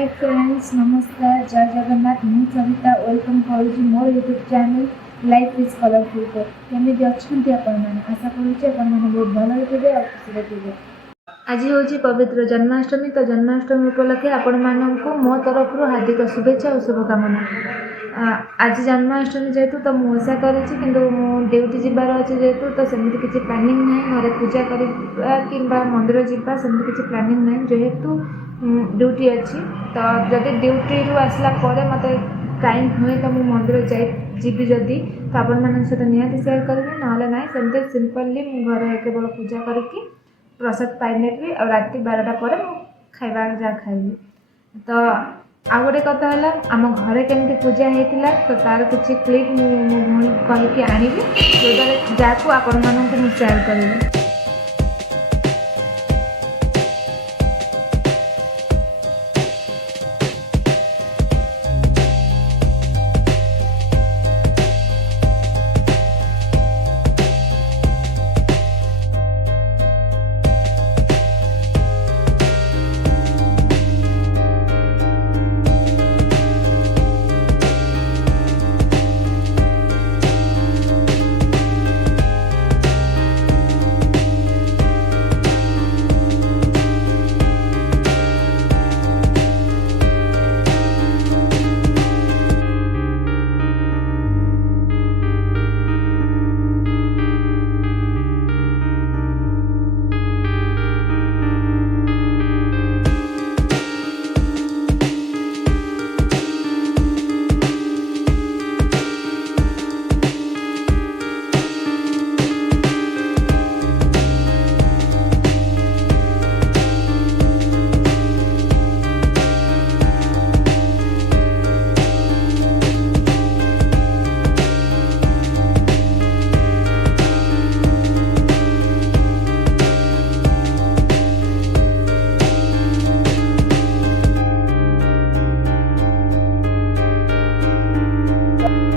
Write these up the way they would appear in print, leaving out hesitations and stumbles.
Hi friends नमस्कार जय जगन्नाथ मु सविता वेलकम करुँच मोर YouTube channel life is colourful को केमी अच्छा आपण आशा करुचे बहुत भल थे और खुशी थे। आज हूँ पवित्र जन्माष्टमी तो जन्माष्टमी उपलक्षे आपण मानक मो तरफ हार्दिक शुभेच्छा और शुभकामना। आज जन्माष्टमी जेहेतु तो मुझा कर ड्यूटी जीवार अच्छे जेहेतु तो सेमती किसी प्लानिंग ना घरे पूजा कि मंदिर जावा सेमती किसी प्लानिंग ना जेहेतु ड्यूटी अच्छी तो जदि ड्यूटी रू आसला मत टाइम हुए तो मुझे मंदिर जी जदि तो आपण मान सहित निहाती सेयार करी ना ना सेमती सिंपली घर केवल पूजा करके प्रसाद पाइनेबी और राति 12टा पर खाइबा जहाँ खाइबी। तो आ गोटे कथा है आम घरे केमती पूजा होता तो तार किसी क्लिप मुझे कहीकि आनी जो जहाँ आपण मानक सेयार करी।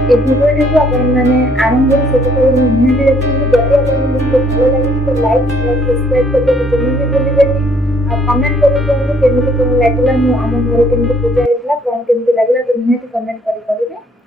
ये भिडियो को मैंने आरंभ से निहाती देखिए जब आपको भल लगे तो लाइक और सब्सक्राइब करके जमीन भी भूलिबेनी कमेंट करके कहूँ केमी कौन लगे आम घर केमी पूजा होता कौन केमी लगे तो निहाती कमेंट करेंगे।